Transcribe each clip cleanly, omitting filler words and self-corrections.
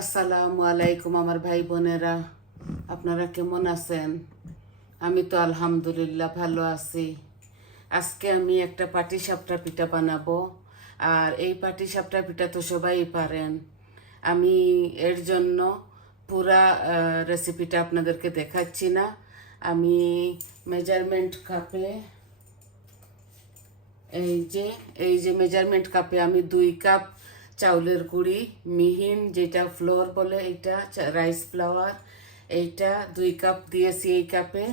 আসসালামু আলাইকুম আমার ভাই বোনেরা, আপনারা কেমন আছেন? আমি তো আলহামদুলিল্লাহ ভালো আছি। আজকে আমি একটা পাটিসাপটা পিঠা বানাবো। আর এই পাটিসাপটা পিঠা তো সবাই পারেন। আমি এর জন্য পুরা রেসিপিটা আপনাদেরকে দেখাচ্ছি না। আমি মেজারমেন্ট কাপে এই যে মেজারমেন্ট কাপে আমি 2 কাপ চাউলের গুঁড়ি মিহিন, যেটা ফ্লোর বলে, এইটা রাইস ফ্লাওয়ার, এইটা 2 কাপ দিয়েছি এই কাপে।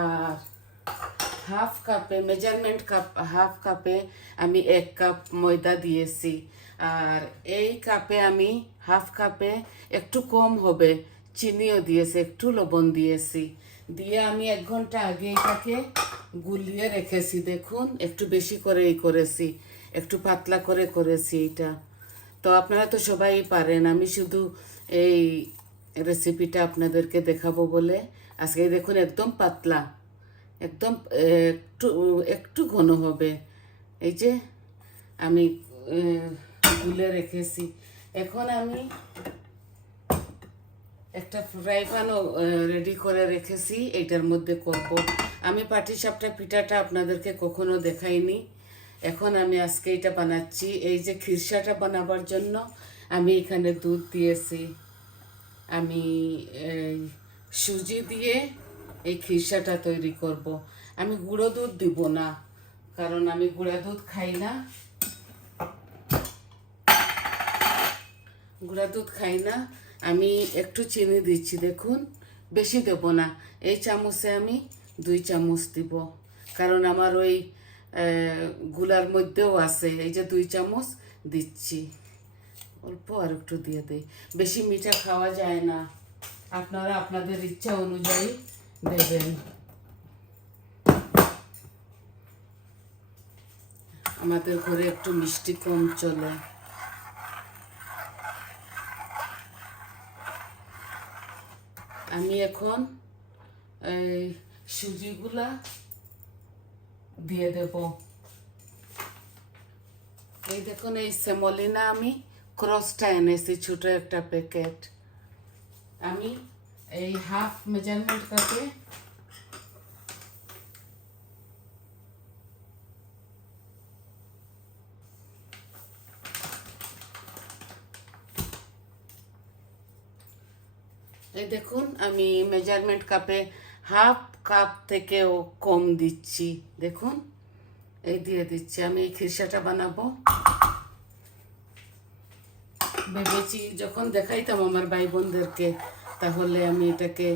আর হাফ কাপে মেজারমেন্ট কাপ, হাফ কাপে আমি 1 কাপ ময়দা দিয়েছি। আর এই কাপে আমি হাফ কাপে একটু কম হবে চিনিও দিয়েছি, একটু লবণ দিয়েছি। দিয়ে আমি 1 ঘন্টা আগে এটাকে গুলিয়ে রেখেছি। দেখুন, একটু বেশি করেই করেছি, একটু পাতলা করে করেছি এটা। তো আপনারা তো সবাই পারেন, আমি শুধু এই রেসিপিটা আপনাদেরকে দেখাবো বলে আজকে। দেখুন, একদম পাতলা, একদম একটু একটু ঘন হবে। এই যে আমি গুলে রেখেছি। এখন আমি একটা ফ্রাই প্যানও রেডি করে রেখেছি, এইটার মধ্যে করব। আমি পাটিসাপটা পিঠাটা আপনাদেরকে কখনো দেখাইনি, এখন আমি আজকে এটা বানাচ্ছি। এই যে খিরসাটা বানাবার জন্য আমি এখানে দুধ দিয়েছি। আমি সুজি দিয়ে এই খিরসাটা তৈরি করব। আমি গুঁড়ো দুধ দিব না, কারণ আমি গুঁড়া দুধ খাই না, গুঁড়া দুধ খাই না। আমি একটু চিনি দিচ্ছি, দেখুন, বেশি দেব না। এই চামচে আমি 2 চামচ দিব, কারণ আমার ওই গুলার মধ্যেও আছে। এই যে 2 চামচ দিচ্ছি, অল্প আর একটু দিয়ে দিই। বেশি মিঠা খাওয়া যায় না, আপনারা আপনাদের ইচ্ছা অনুযায়ী দেবেন। আমাদের ঘরে একটু মিষ্টি কম চলে। আমি এখন এই সুজিগুলা দিয়ে দেব। এই দেখুন, এই সেমোলিনা আমি ক্রসটা এনেছি, ছোট একটা প্যাকেট। আমি এই হাফ মেজারমেন্ট কাপে এই দেখুন, আমি মেজারমেন্ট কাপে হাফ কাপ থেকেও কম দিচ্ছি। দেখুন, এই দিয়ে দিচ্ছি। আমি এই খিরসাটা বানাবো ভেবেছি, যখন দেখাইতাম আমার ভাই বোনদেরকে, তাহলে আমি এটাকে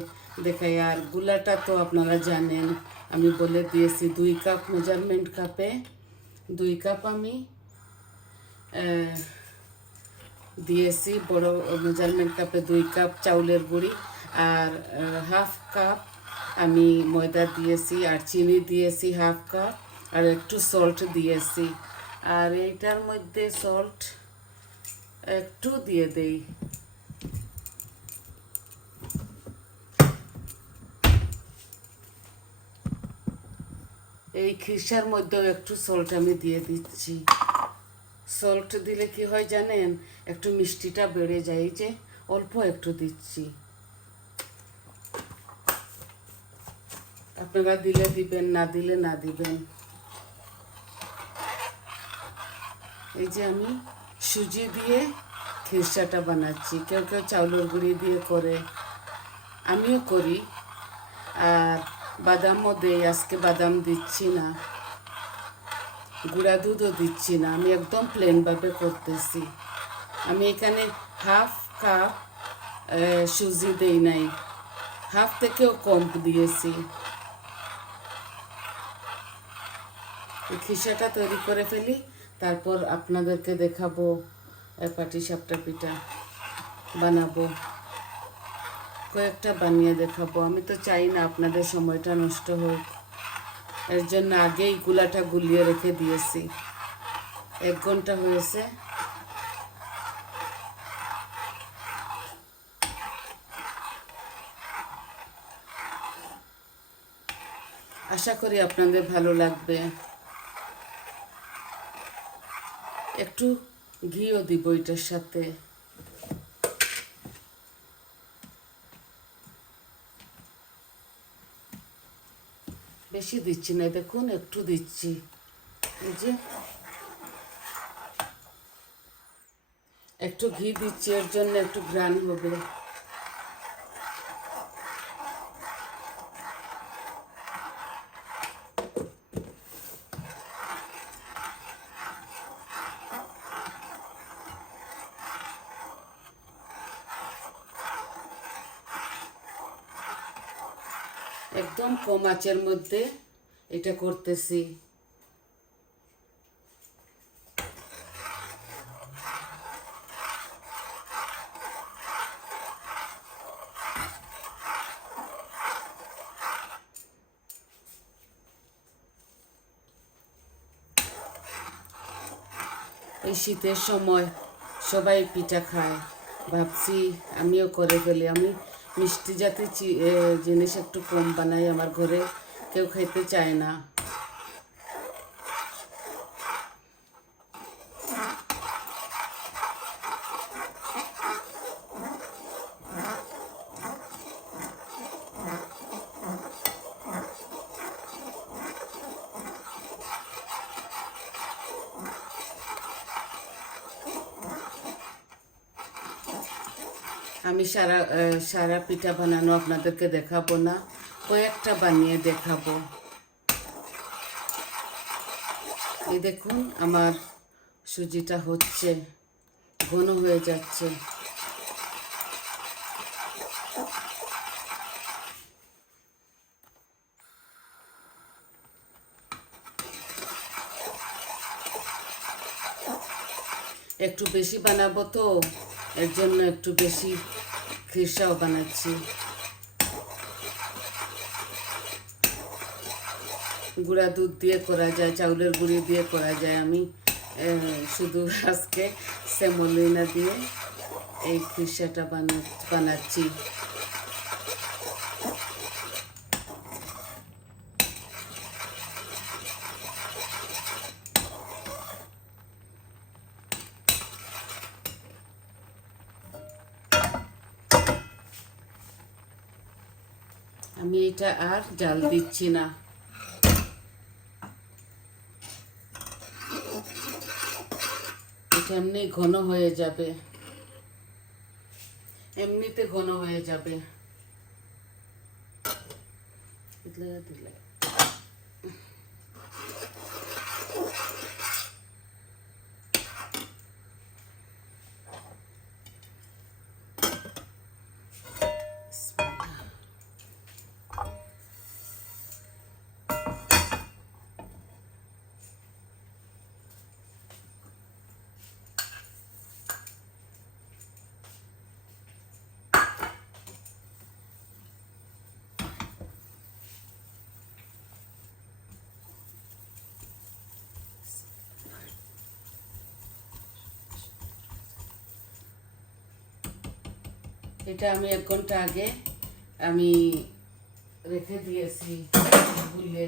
দেখাই। আর গুলাটা তো আপনারা জানেন, আমি বলে দিয়েছি 2 কাপ মেজারমেন্ট কাপে 2 কাপ আমি দিয়েছি। বড় মেজারমেন্ট কাপে 2 কাপ চাউলের গুঁড়ি, আর হাফ কাপ আমি ময়দা দিয়েছি, আর চিনি দিয়েছি হাফ কাপ, আর একটু সল্ট দিয়েছি। আর এইটার মধ্যে সল্ট একটু দিয়ে দেই। এই খিরসার মধ্যেও একটু সল্ট আমি দিয়ে দিচ্ছি। সল্ট দিলে কি হয় জানেন, একটু মিষ্টিটা বেড়ে যায়। এই যে অল্প একটু দিচ্ছি, আপনারা দিলে দিবেন, না দিলে না দিবেন। এই যে আমি সুজি দিয়ে খিরসাটা বানাচ্ছি। কেউ কেউ চাউলের গুঁড়ি দিয়ে করে, আমিও করি। আর বাদামও দেই, আজকে বাদাম দিচ্ছি না, গুঁড়া দুধও দিচ্ছি না, আমি একদম প্লেনভাবে করতেছি। আমি এখানে হাফ কাপ সুজি দেই নাই, হাফ থেকেও কম দিয়েছি। এই খিসাটা তৈরি করে ফেলি, তারপর আপনাদেরকে দেখাবো পাটিসাপটা পিঠা বানাবো। কয়েকটা বানিয়ে দেখাবো। আমি তো চাই না আপনাদের সময়টা নষ্ট হোক, এর জন্য আগেই গুলাটা গুলিয়ে রেখে দিয়েছি। 1 ঘন্টা হয়েছে। আশা করি আপনাদের ভালো লাগবে। একটু ঘিও দিব এটার সাথে। বেশি দিচ্ছি না, দেখুন একটু দিচ্ছি, এই যে একটু ঘি দিচ্ছি, এর জন্য একটু ঘ্রাণ হবে। একদম কম আঁচের মধ্যে এটা করতেছি। এই শীতের সময় সবাই পিঠা খায়, ভাবছি আমিও করে ফেলি। আমি মিষ্টি জাতীয় জিনিস একটু কম বানাই, আমার ঘরে কেউ খেতে চায় না। আমি সারা পিঠা বানানো আপনাদেরকে দেখাবো না, কয়েকটা বানিয়ে দেখাবো। এই দেখুন আমার সুজিটা হচ্ছে, ঘন হয়ে যাচ্ছে। একটু বেশি বানাবো তো, এর জন্য একটু বেশি খিরসাও বানাচ্ছি। গুঁড়া দুধ দিয়ে করা যায়, চাউলের গুঁড়ি দিয়ে করা যায়। আমি শুধু আজকে সেমোলিনা দিয়ে এই খিরসাটা বানাচ্ছি। আমি এটা আর জাল দিচ্ছি না, এটা এমনি ঘন হয়ে যাবে, এমনিতে ঘন হয়ে যাবে। দিলে এটা আমি 1 ঘন্টা আগে আমি রেখে দিয়েছি গুলে।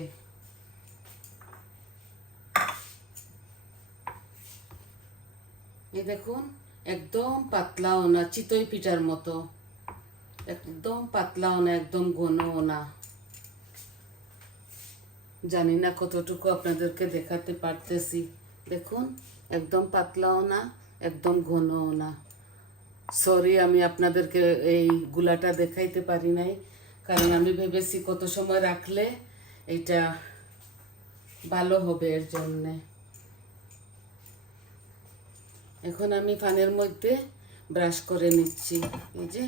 এই দেখুন একদম পাতলাও না, চিতই পিঠার মতো, একদম পাতলাও না, একদম ঘনও না। জানি না কতটুকু আপনাদেরকে দেখাতে পারতেছি। দেখুন একদম পাতলাও না, একদম ঘনও না। সরি, আমি আপনাদেরকে এই গুলাটা দেখাইতে পারি নাই, কারণ আমি ভেবেছি কত সময় রাখলে এটা ভালো হবে, এর জন্যে। এখন আমি ফানের মধ্যে ব্রাশ করে নিচ্ছি, এই যে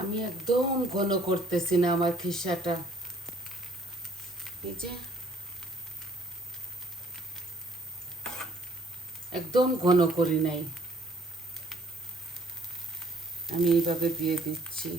আমি একদম ঘন করতেছি না আমার খিসাটা, এই যে একদম ঘন করি নাই, আমি এইভাবে দিয়ে দিচ্ছি।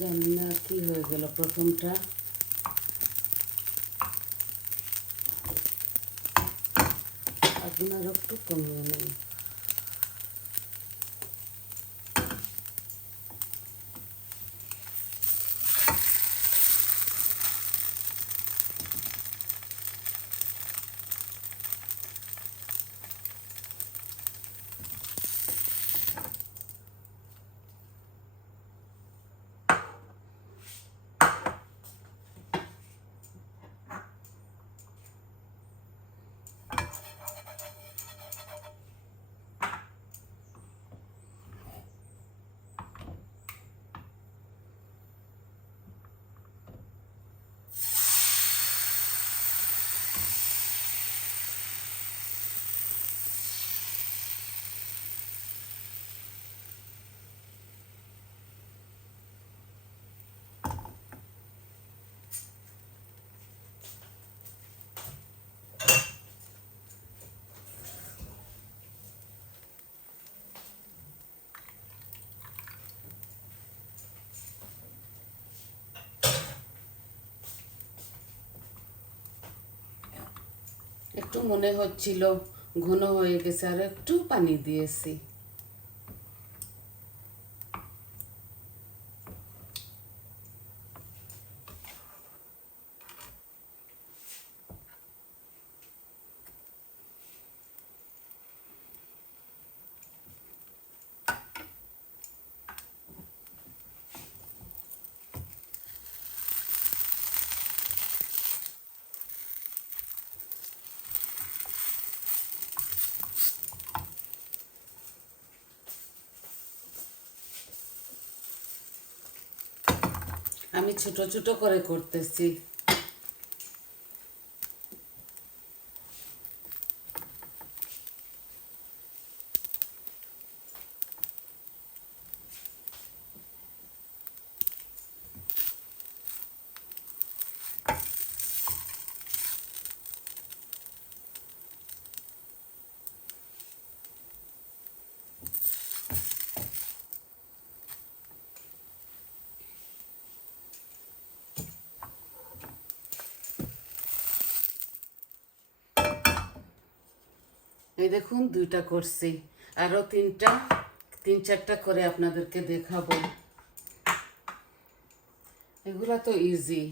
জানি না কি হয়ে গেল প্রথমটা, আগুন আর একটু কমিয়ে নেই। একটু মনে হচ্ছিল ঘন হয়ে গেছে, আর একটু পানি দিয়েছি। আমি ছোট ছোট করে করতেছি। এই দেখুন দুইটা করছি, আরও তিন চারটা করে আপনাদেরকে দেখাবো। এগুলা তো ইজি।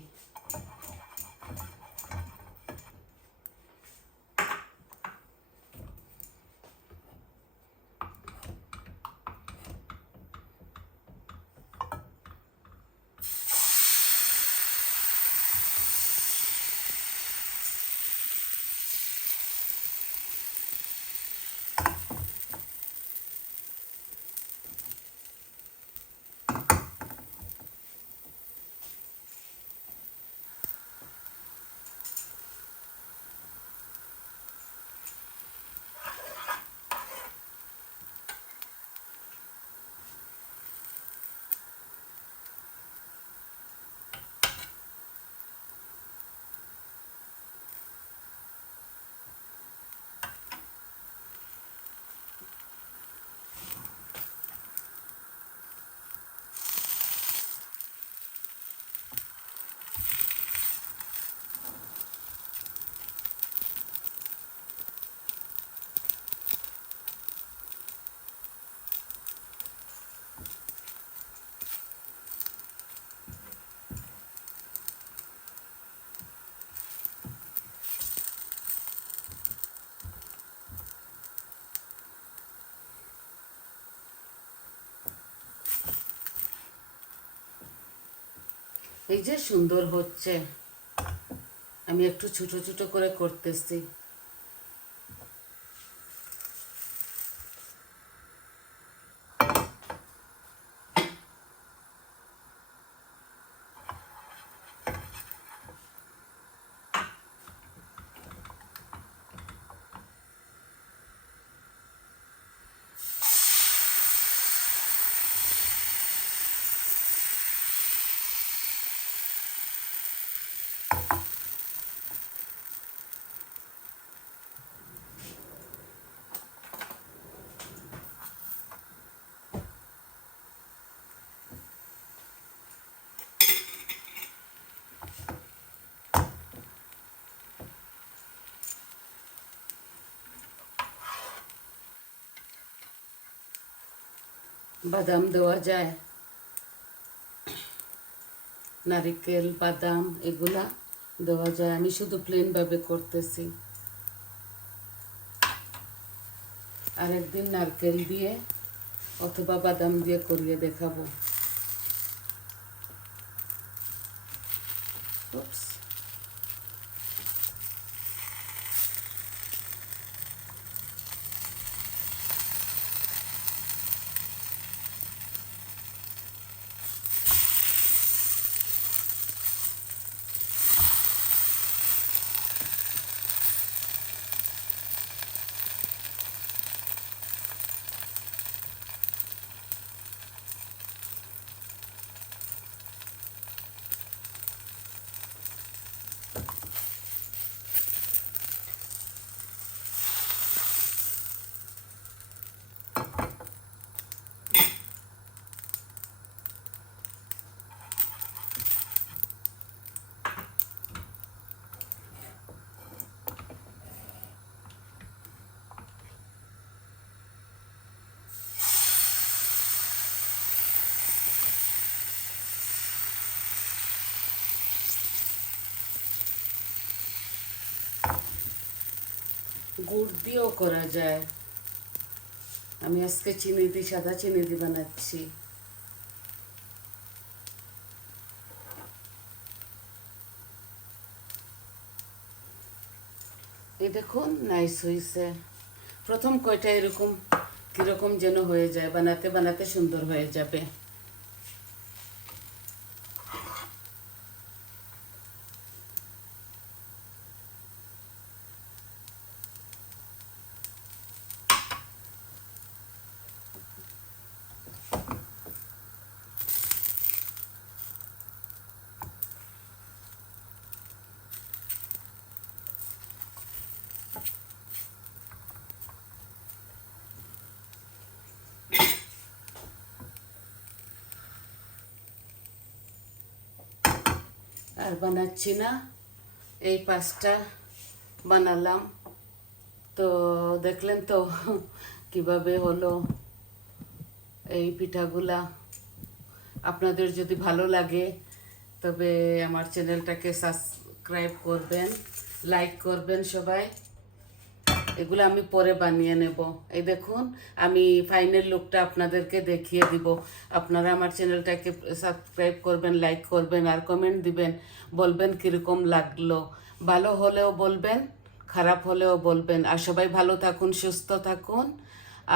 এই যে সুন্দর হচ্ছে, আমি একটু ছোট ছোট করে করতেছি। বাদাম দেওয়া যায়, নারিকেল বাদাম এগুলা দেওয়া যায়, আমি শুধু প্লেনভাবে করতেছি। আরেকদিন নারকেল দিয়ে অথবা বাদাম দিয়ে করিয়ে দেখাবো। Oops. গুড় দিয়েও করা যায়, আমি আজকে চিনি দিয়ে, সাদা চিনি দিয়ে বানাচ্ছি। এই দেখুন নাইস হয়েছে। প্রথম কয়টা এরকম কিরকম যেন হয়ে যায়, বানাতে বানাতে সুন্দর হয়ে যাবে। আর বানাচ্ছি না, এই 5টা বানালাম। তো দেখলেন তো কিভাবে হলো এই পিঠাগুলা। আপনাদের যদি ভালো লাগে তবে আমার চ্যানেলটাকে সাবস্ক্রাইব করবেন, লাইক করবেন সবাই। এগুলো আমি পরে বানিয়ে নেব। এই দেখুন, আমি ফাইনাল লুকটা আপনাদেরকে দেখিয়ে দিব। আপনারা আমার চ্যানেলটাকে সাবস্ক্রাইব করবেন, লাইক করবেন আর কমেন্ট দিবেন, বলবেন কীরকম লাগলো। ভালো হলেও বলবেন, খারাপ হলেও বলবেন। আর সবাই ভালো থাকুন, সুস্থ থাকুন,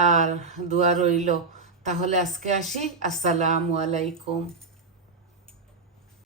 আর দোয়া রইল। তাহলে আজকে আসি, আসসালামু আলাইকুম।